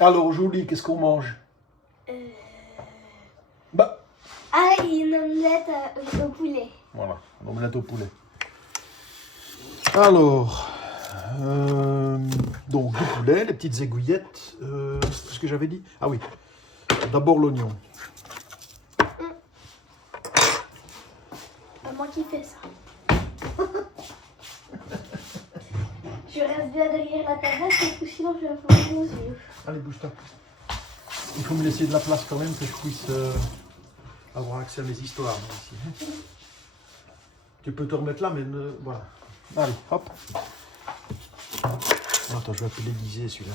Alors aujourd'hui, qu'est-ce qu'on mange? Bah, Ah, une omelette au poulet. voilà, une omelette au poulet. Alors, donc du poulet, les petites aiguillettes. C'est ce que j'avais dit? Ah oui, d'abord l'oignon. Pas moi qui fais ça. Je reste bien derrière la tablette parce que sinon je vais avoir aux yeux. Allez, bouge-toi. Il faut me laisser de la place quand même que je puisse avoir accès à mes histoires moi, ici. Hein. Tu peux te remettre là, mais voilà. Allez, hop. Attends, je vais un peu l'aiguiser celui-là.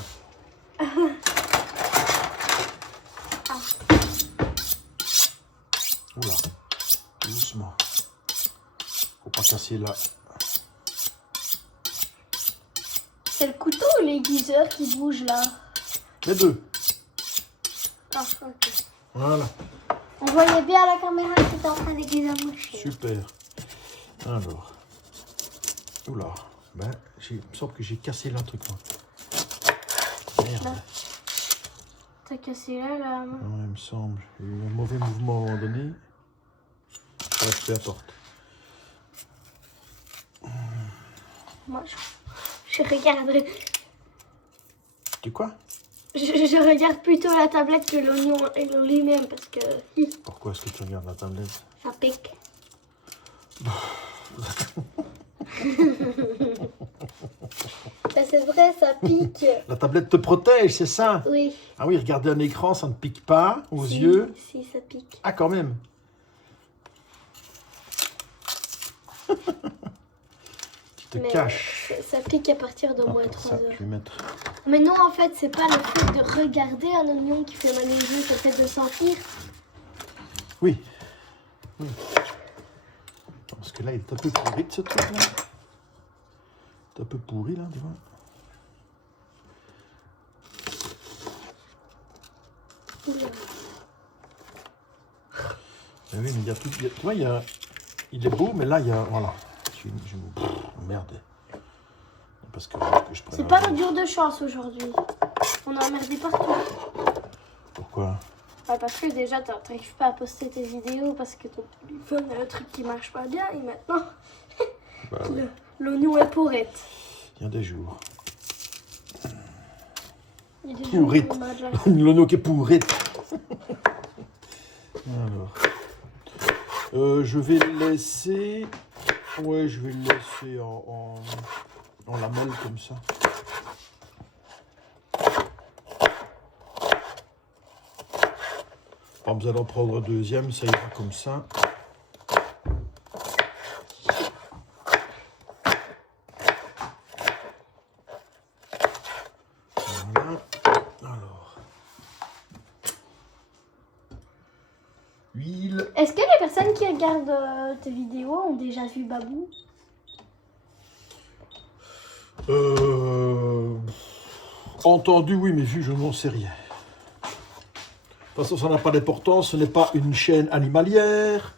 Oula, doucement. Faut pas casser là. C'est le couteau ou l'aiguiseur qui bouge là? Les deux. Ah, ok. Voilà. On voyait bien à la caméra que c'était en train d'aiguiser la bouche. Super. Alors. Oula. Ben, il me semble que j'ai cassé là un truc là. Merde. Là. T'as cassé là. Ouais, il me semble. J'ai eu un mauvais mouvement à un moment donné. Bref, peu importe. Moi, je regarde. Tu quoi? Je regarde plutôt la tablette que l'oignon et lui-même parce que Pourquoi est-ce que tu regardes la tablette? ça pique. Ben, c'est vrai, ça pique. La tablette te protège, c'est ça? Oui. Ah oui, regarder un écran, ça ne pique pas aux Si, yeux. Si, ça pique. Ah, quand même. Tu te Mais caches. ça pique à partir de moins Attends, 3 ça, heures. je vais mettre... Mais non, en fait, c'est pas le fait de regarder un oignon qui fait mal aux yeux, c'est le fait de sentir. Oui. Oui. Parce que là, il est un peu pourri de ce truc-là. C'est un peu pourri, là, tu vois. Oula. Mais oui, mais il y a tout... Tu vois, il est beau, mais là, il y a... Voilà. Merde. Parce que je prenne C'est pas le jour de chance aujourd'hui. On a emmerdé partout. Pourquoi? Ouais, parce que déjà, t'arrives pas à poster tes vidéos parce que ton téléphone a un truc qui marche pas bien et maintenant, Bah, oui. l'oignon est pourrette. Il y a des jours. Il y a des Pourrite. jours où on a déjà- L'oignon qui est pourrite. Alors. Je vais le laisser... Ouais, je vais le laisser en lamelles comme ça. Pas besoin d'en prendre un deuxième, ça ira comme ça. Voilà. Alors. Huile. Est-ce que les personnes qui regardent tes vidéos ont déjà vu Babou? Entendu, oui, mais vu, je n'en sais rien. De toute façon, ça n'a pas d'importance. Ce n'est pas une chaîne animalière.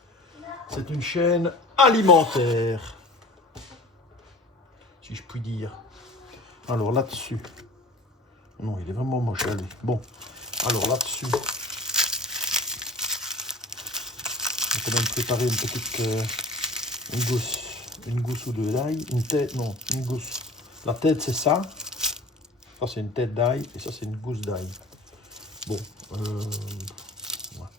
C'est une chaîne alimentaire. Si je puis dire. Alors, là-dessus. Non, il est vraiment moche, allez. Bon. Alors, là-dessus. On va quand même préparer une petite... une gousse ou deux d'ail. Une tête, non, une gousse. La tête, c'est ça. Ça, c'est une tête d'ail. Et ça, c'est une gousse d'ail. Bon. Ouais. Voilà.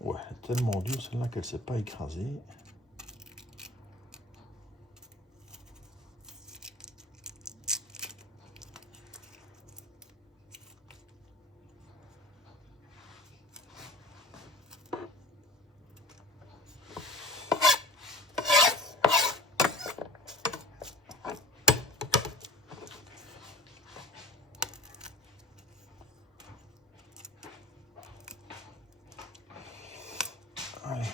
Ouais, elle est tellement dure celle-là qu'elle ne s'est pas écrasée. Allez.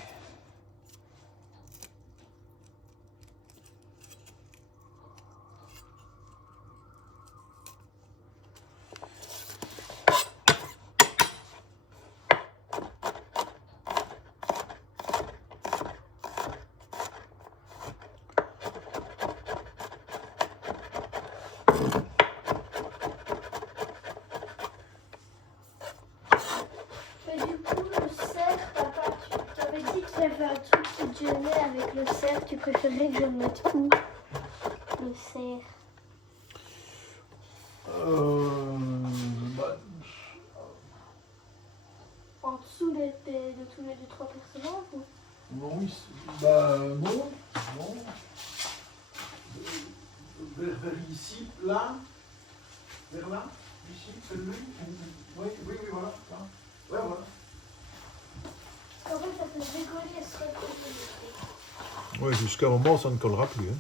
je mets avec le cerf, tu préférerais que je le mette où? Le cerf. Bah, En dessous de tous les 2-3 personnages ou? non, bah, non. Vers ici, là, vers là, ici, celui. Oui, voilà. Là. Ouais, voilà. En fait, ça peut se décoller et se recoller. Oui, jusqu'à un moment, ça ne collera plus. Hein.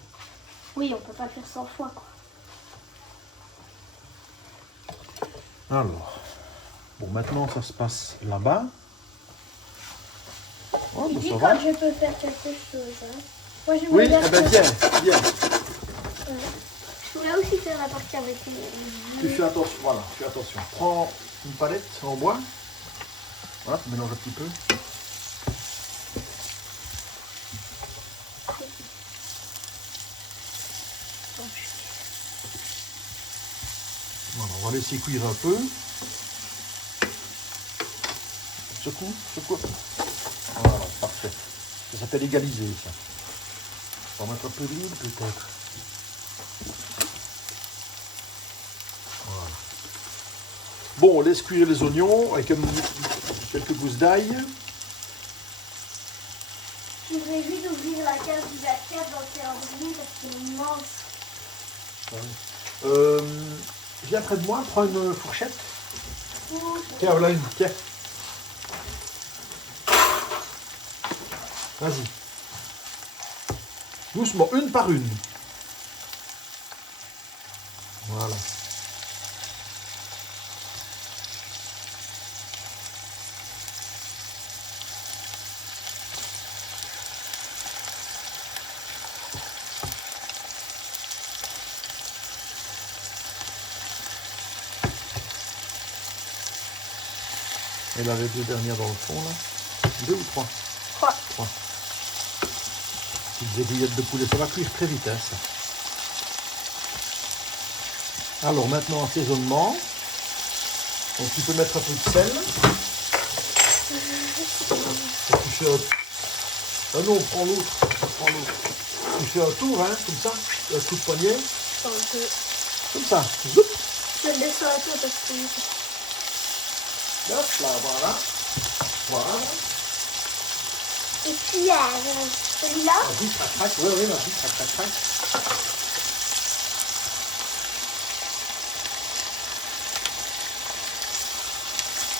Oui, on peut pas le faire 100 fois, quoi. Alors, bon, maintenant, ça se passe là-bas. Oh, Tu bah, dis ça quand va. je peux faire quelque chose, hein. Moi, je Oui, voulais eh ben, viens. Je voulais aussi faire la partie avec Tu les... fais attention, voilà, fais attention. Prends une palette en bois. Voilà, tu mélanges un petit peu. Voilà, on va laisser cuire un peu. Secoue. Voilà, parfait. Ça s'appelle égaliser, ça. On va mettre un peu d'huile, peut-être. Voilà. Bon, on laisse cuire les oignons avec quelques gousses d'ail. Je voudrais juste ouvrir la case du A4 dans le calendrier parce qu'il est immense. Viens près de moi, prends une fourchette. Ouh, Tiens, voilà une, tiens. Vas-y. Doucement, une par une. Voilà. Et là, les deux dernières dans le fond, là. 2 ou 3? 3. Petites aiguillettes de poulet, ça va cuire très vite, hein, ça. Alors, maintenant, assaisonnement. Donc, tu peux mettre un peu de sel. Et tu fais un... Ah non, prends l'autre. Tu fais un tour, hein, comme ça. Un coup de poignet. un peu. Comme ça. Zoup. Je le laisse un peu parce que... Hop, là, voilà. Voilà. Et puis, celui-là. Vas-y, crac. Oui, vas-y, crac.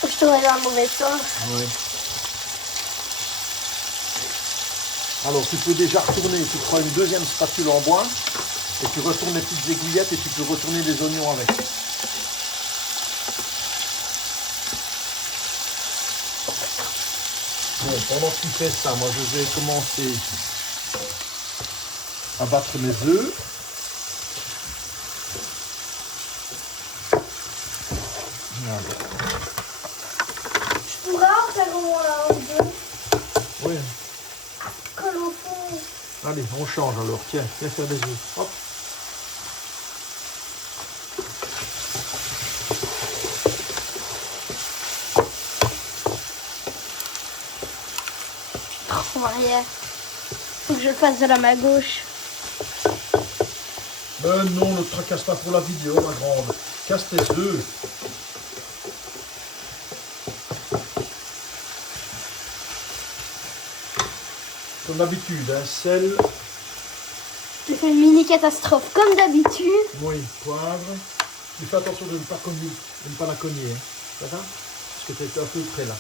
Je tourne dans le mauvais sens. Oui. Alors, tu peux déjà retourner. Tu prends une deuxième spatule en bois et tu retournes les petites aiguillettes et tu peux retourner les oignons avec. Bon, pendant que tu fais ça, moi je vais commencer à battre mes œufs. Voilà. Je pourrais en faire au moins un ou deux. Oui. Colle au fond. Allez, on change alors. Tiens, viens faire des œufs. Hop. Trop en arrière. Faut que je le fasse de la main gauche. Ben non, ne te tracasse pas pour la vidéo, ma grande. Casse tes œufs. Comme d'habitude, hein, sel. J'ai fait une mini catastrophe comme d'habitude. Oui, poivre. Tu fais attention de ne pas la cogner. Hein. Ça va? Parce que tu es un peu près là.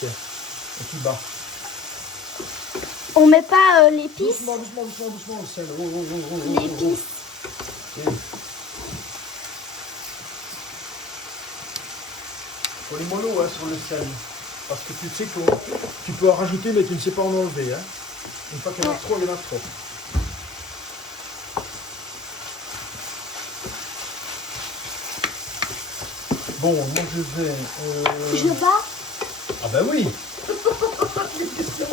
Tiens, et tu bats. On met pas l'épice. Doucement, le sel. L'épice. Oui. Faut les mollo hein, sur le sel. Parce que tu sais que tu peux en rajouter, mais tu ne sais pas en enlever. Hein. Une fois qu'il y en a trop, il y en a trop. Bon, moi je vais... Je bats. Ah ben oui. Quelle question.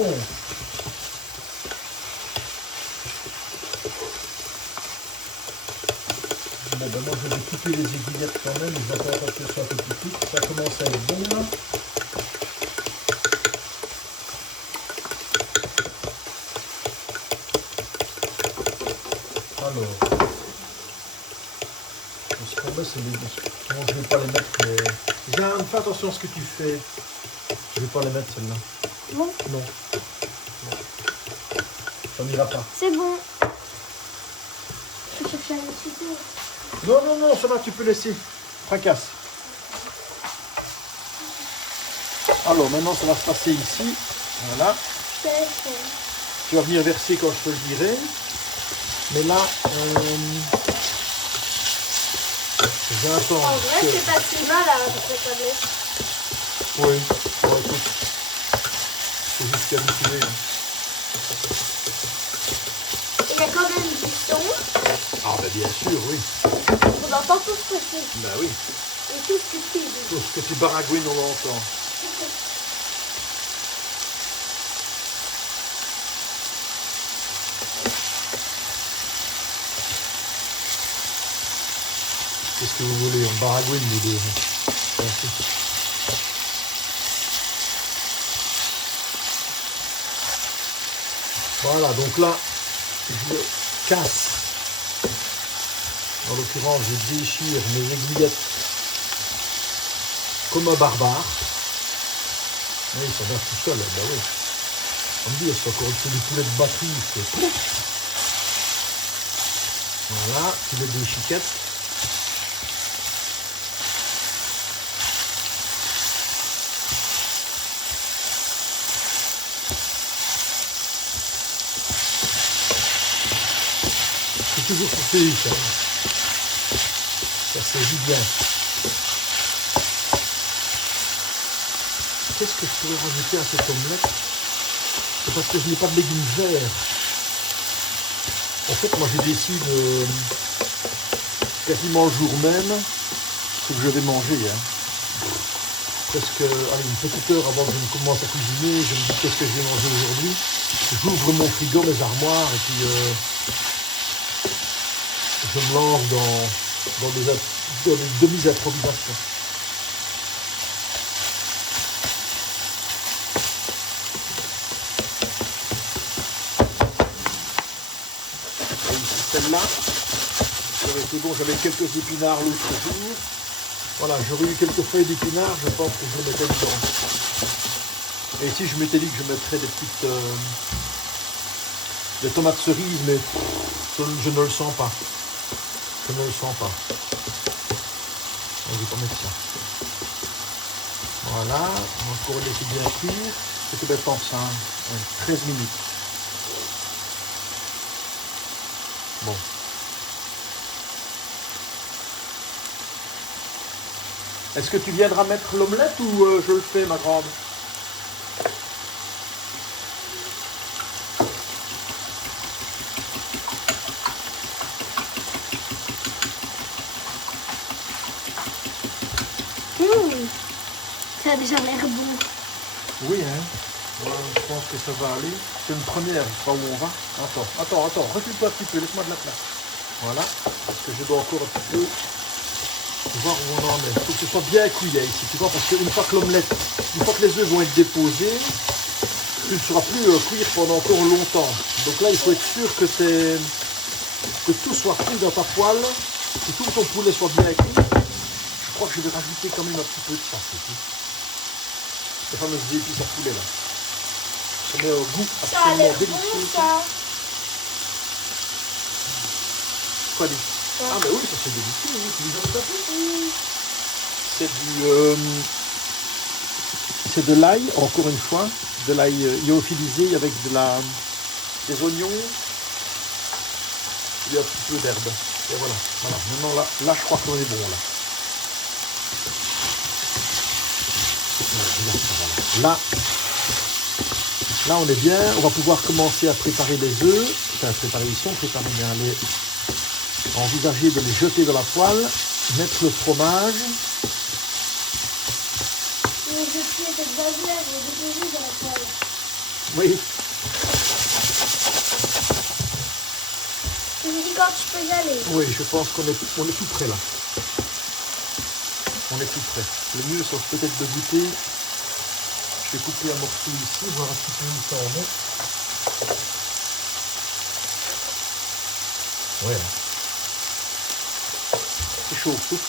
Bon ben moi je vais couper les aiguillettes quand même, je vais attendre que ce soit un peu plus petit. Ça commence à être bon là. Alors, ce qu'on met, c'est les... Non, je ne vais pas les mettre, mais... Jeanne, fais attention à ce que tu fais. Je ne vais pas les mettre, celle-là. Bon, Non. Ça n'ira pas. c'est bon. Je vais chercher un couteau. Non, non, non, ça va, tu peux laisser. Fracasse. Alors, maintenant, ça va se passer ici. Voilà. Je te laisse faire. Tu vas venir verser quand je te le dirai. Mais là, je vais attendre. En vrai, c'est pas si mal avec cette tablette. Oui, bon, écoute. C'est juste qu'habitué. Hein. Il y a quand même du son. Ah, ben bien sûr, oui. On entend tout ce que tu dis. Ben oui. Et tout ce que tu dis. Tout ce que tu baragouines, on l'entend. Qu'est-ce que vous voulez? On baragouine, vous deux. Merci. Voilà, donc là, je casse. En l'occurrence, je déchire mes aiguillettes comme un barbare. Oui, ça va tout seul, ben oui. On me dit, c'est encore du poulet de batterie. Voilà, tu les déchiquettes. C'est toujours sur pays, ça. Ça saisit bien. Qu'est-ce que je pourrais rajouter à cette omelette? C'est parce que je n'ai pas de légumes verts. En fait, moi, je décide quasiment le jour même ce que je vais manger. Hein. Presque allez, une petite heure avant que je ne commence à cuisiner, je me dis qu'est-ce que je vais manger aujourd'hui. J'ouvre mon frigo, mes armoires, et puis je me lance dans des demi-improvisations. Et ici, celle-là, ça aurait été bon, j'avais quelques épinards l'autre jour. Voilà, j'aurais eu quelques feuilles d'épinards, je pense que je les mettais dedans. Et ici, je m'étais dit que je mettrais des petites des tomates cerises, mais je ne le sens pas. Je ne le sens pas. On va pas mettre ça. Voilà, on va encore laisser bien cuire. C'est tout bêtement ça, hein. 13 minutes. Bon. Est-ce que tu viendras mettre l'omelette ou je le fais, ma grande? Ça a déjà l'air bon. Oui, hein. Moi, je pense que ça va aller. C'est une première, je sais pas où on va. Attends, recule-toi un petit peu, laisse-moi de la place. Voilà, parce que je dois encore un petit peu voir où on en est. Il faut que ce soit bien cuit ici, tu vois, parce qu'une fois que une fois que les œufs vont être déposés, tu ne sauras plus cuire pendant encore longtemps. Donc là, il faut être sûr que tout soit cuit dans ta poêle, que tout ton poulet soit bien cuit. Je crois que je vais rajouter quand même un petit peu de ça. Les fameuses épices à poulet là. Ça met un goût Ça a absolument l'air délicieux. bon, ça. Quoi dit? Ouais. Ah mais oui, ça c'est délicieux, oui. Tu les as tapés? Oui. C'est de l'ail, encore une fois, de l'ail lyophilisé avec des oignons et un petit peu d'herbe. Et voilà. Maintenant là je crois qu'on est bon là. Là, on est bien. On va pouvoir commencer à préparer les œufs. Enfin, envisager de les jeter dans la poêle, mettre le fromage. Mais je suis exagéré, j'ai déposé dans la poêle. Oui. Je me dis quand tu peux y aller. Oui, je pense qu'on est tout prêt là. On est tout prêt. Le mieux, c'est peut-être de goûter. Je vais couper un morceau ici, voir un petit peu où ça en est. Ouais. C'est chaud, tout.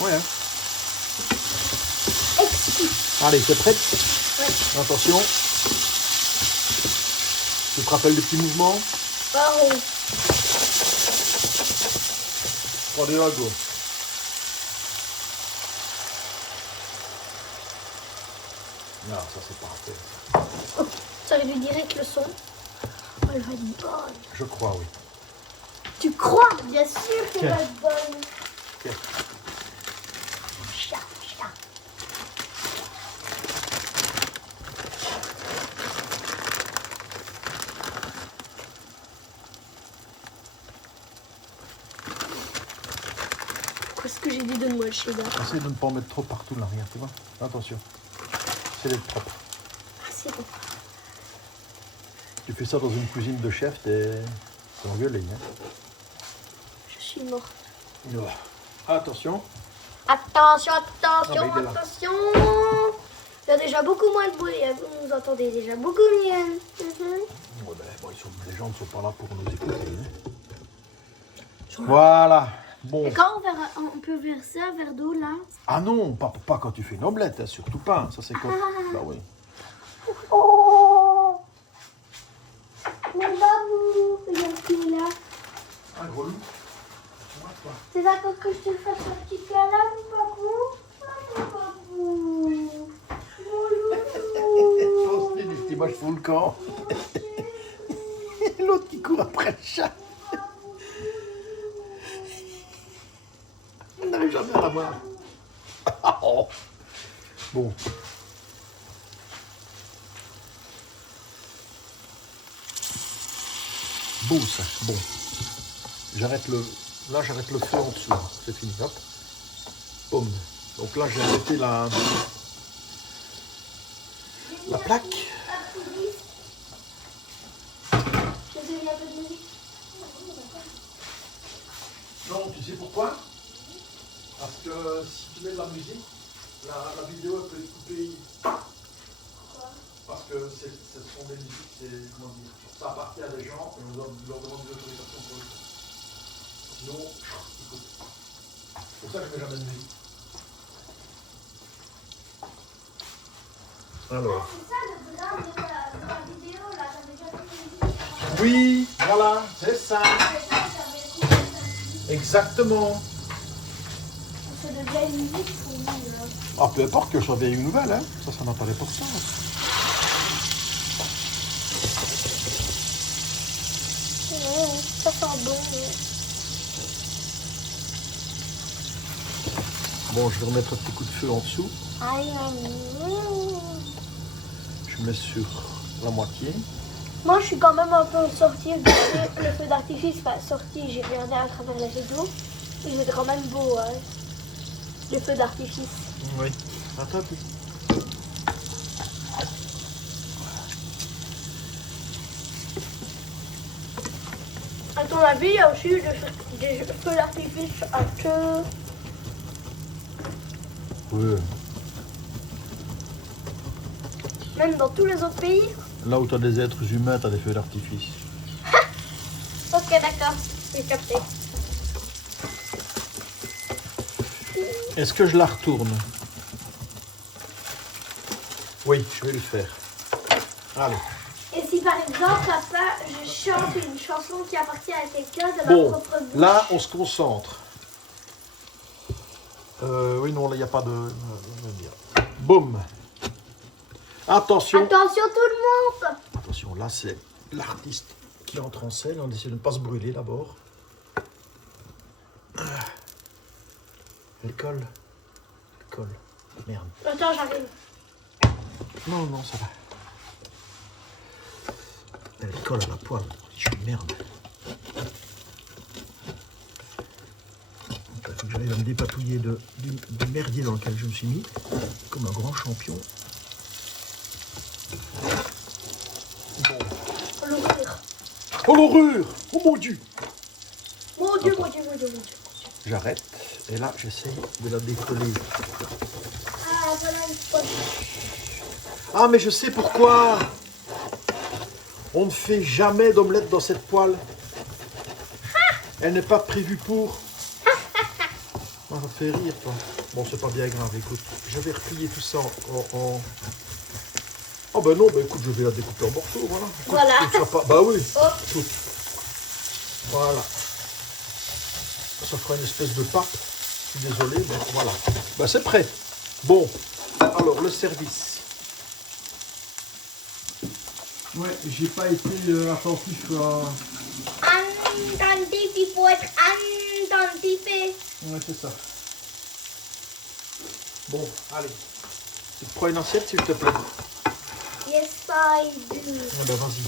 Ouais. Hein. Exquis. Allez, t'es prête? Ouais. Attention. Tu te rappelles des petits mouvements? Oh. 3, 2, 1, go. Non, ça c'est parfait. Oh, ça réduit direct le son. Oh, elle va être bonne. Je crois, oui. Tu crois? Bien sûr qu'elle va être bonne. Ok. Chat, chat. Qu'est-ce que j'ai dit? Donne-moi le cheddar. Essaye de ne pas en mettre trop partout là, regarde, tu vois. Attention. C'est d'être propre. Ah, c'est bon. Tu fais ça dans une cuisine de chef, t'es engueulé. Hein. Je suis morte. Voilà. Attention. Attention, attention, Ah, bah, il est là. attention. Il y a déjà beaucoup moins de bruit. Vous nous entendez déjà beaucoup mieux. Ouais, ben, bon, les gens ne sont pas là pour nous écouter. Hein. Voilà. Bon. Et quand on peut verser un verre d'eau là? Ah non, pas quand tu fais une omelette, hein, surtout pas. Ça c'est quand. Bah oui. Oh, mon babou, regarde qui est là. Un gros loup. C'est d'accord que je te fasse un petit câlin, mon babou? Ah, mon babou. Mon Des petits moches pour le camp. L'autre qui court après le chat. On n'arrive jamais à la voir. Oh. Bon. Beau ça. Bon. J'arrête le. Là j'arrête le feu en dessous. C'est fini. Hop. Boum. Donc là j'ai arrêté la plaque. Non, tu sais pourquoi? Parce que si tu mets de la musique, la vidéo elle peut être coupée. Parce que ce sont des musiques, c'est comment dire, ça appartient à des gens et on leur demande des autorisations pour le faire. Sinon, ils coupent. C'est pour ça que je ne mets jamais de musique. Alors. C'est ça le drame de la vidéo là, t'avais déjà fait une musique. Oui, voilà, c'est ça. Exactement. Ça devient une musique pour nous là. Ah, peu importe que je sois vieille ou nouvelle, hein. Ça n'a pas d'importance. Ça sent bon. Bon, je vais remettre un petit coup de feu en dessous. Aïe, aïe. Je mets sur la moitié. Moi, je suis quand même un peu sortie. Le feu d'artifice pas sorti. J'ai regardé à travers la vidéo. Il est quand même beau, hein. Le feu d'artifice. Oui. Attends un peu. À ton avis, il y a aussi des feux d'artifice un peu... Oui. Même dans tous les autres pays. Là où tu as des êtres humains, tu as des feux d'artifice. Ok, d'accord. J'ai capté. Est-ce que je la retourne? Oui, je vais le faire. Allez. Et si par exemple, papa, je chante une chanson qui appartient à quelqu'un de ma Bon, propre bouche. là, on se concentre. Oui, non, là, il n'y a pas de... Boum. Attention. Attention tout le monde. Attention, là, c'est l'artiste qui entre en scène. On essaie de ne pas se brûler d'abord. Elle colle. Elle colle. Merde. Attends, j'arrive. Non, non, ça va. Elle colle à la poêle. Je suis merde. Il faut que j'arrive à me dépatouiller du merdier dans lequel je me suis mis. Comme un grand champion. Bon. L'ouvrir. Oh l'horreur! Oh mon Dieu! Mon Dieu, mon Dieu, mon Dieu, mon Dieu. J'arrête. Et là, j'essaye de la décoller. Ah, voilà une poche. Ah, mais je sais pourquoi. On ne fait jamais d'omelette dans cette poêle. Elle n'est pas prévue pour. Ah, ça te fait rire, toi. Bon, c'est pas bien grave, écoute. Je vais replier tout ça en... Oh, ben non, ben écoute, je vais la découper en morceaux, voilà. Écoute, Voilà. ça sera pas... Bah oui, Hop. écoute. Voilà. Ça fera une espèce de pape. Je suis désolé, mais voilà. Ben c'est prêt. Bon, alors, le service. Ouais, j'ai pas été attentif à... Attentif, il faut être attentif. Ouais, c'est ça. Bon, allez. Tu te prends une assiette, s'il te plaît. Yes, I do. Ah ben, vas-y.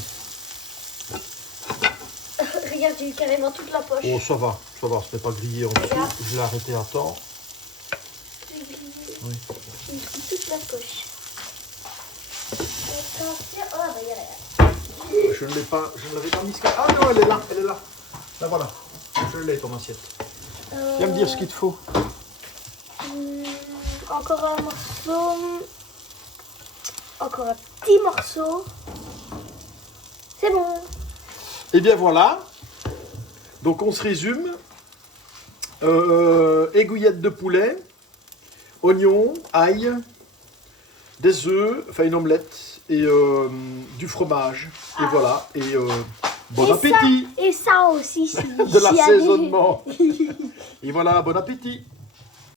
Regarde, j'ai eu carrément toute la poche. Oh, ça va, ce n'est pas grillé en dessous. Regarde. Je l'ai arrêté à temps. J'ai grillé. Oui. J'ai eu toute la poche. Attention. Oh, bah, il y a rien. Je ne l'avais pas mis. Ah non, elle est là, elle est là. Là, voilà. Je l'ai, ton assiette. Viens me dire ce qu'il te faut. Encore un morceau. Encore un petit morceau. C'est bon. Et bien voilà. Donc on se résume. Aiguillettes de poulet, oignons, ail, des œufs, enfin une omelette et du fromage. Et voilà. Et bon appétit. Et ça aussi, De l'assaisonnement. Et voilà, bon appétit.